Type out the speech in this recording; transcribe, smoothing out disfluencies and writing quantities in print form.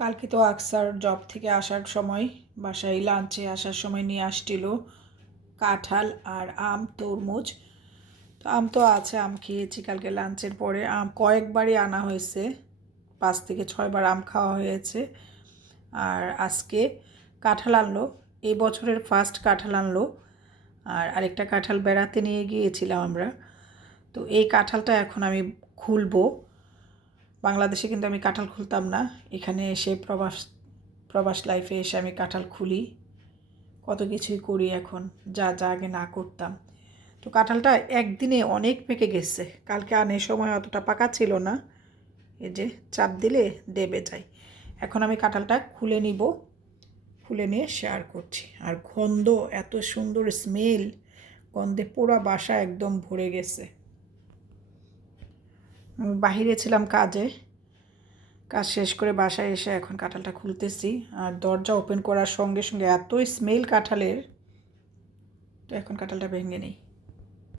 কালকে তো আকসার জব থেকে আসার সময় বাসায় লাঞ্চে আসার সময় নিয়ে আসছিল কাঁঠাল আর আম, তরমুজ। তো আম তো আছে, আম খেয়েছি কালকে লাঞ্চের পরে। আম কয়েকবারই আনা হয়েছে, 5 থেকে 6 বার আম খাওয়া হয়েছে। আর আজকে কাঁঠাল আনলো, এই বছরের ফার্স্ট কাঁঠাল আনলো। আর আরেকটা কাঁঠাল বেড়াতে নিয়ে গিয়েছিলাম আমরা। তো এই কাঁঠালটা এখন আমি খুলবো। বাংলাদেশে কিন্তু আমি কাঁঠাল খুলতাম না, এখানে এসে প্রবাস লাইফে এসে আমি কাঁঠাল খুলি, কত কিছুই করি এখন, যা যা আগে না করতাম। তো কাঁঠালটা একদিনে অনেক পেকে গেছে, কালকে আনার সময় অতটা পাকা ছিল না, এই যে চাপ দিলে দেবে যায়। এখন আমি কাঁঠালটা খুলে নিব, খুলে নিয়ে শেয়ার করছি। আর গন্ধ, এত সুন্দর স্মেল, গন্ধে পুরো বাসা একদম ভরে গেছে। বাহিরে ছিলাম কাজে, কাজ শেষ করে বাসায় এসে এখন কাঁঠালটা খুলতেছি। আর দরজা ওপেন করার সঙ্গে সঙ্গে এত স্মেল কাঁঠালের, তো এখন কাঁঠালটা ভেঙে নিই।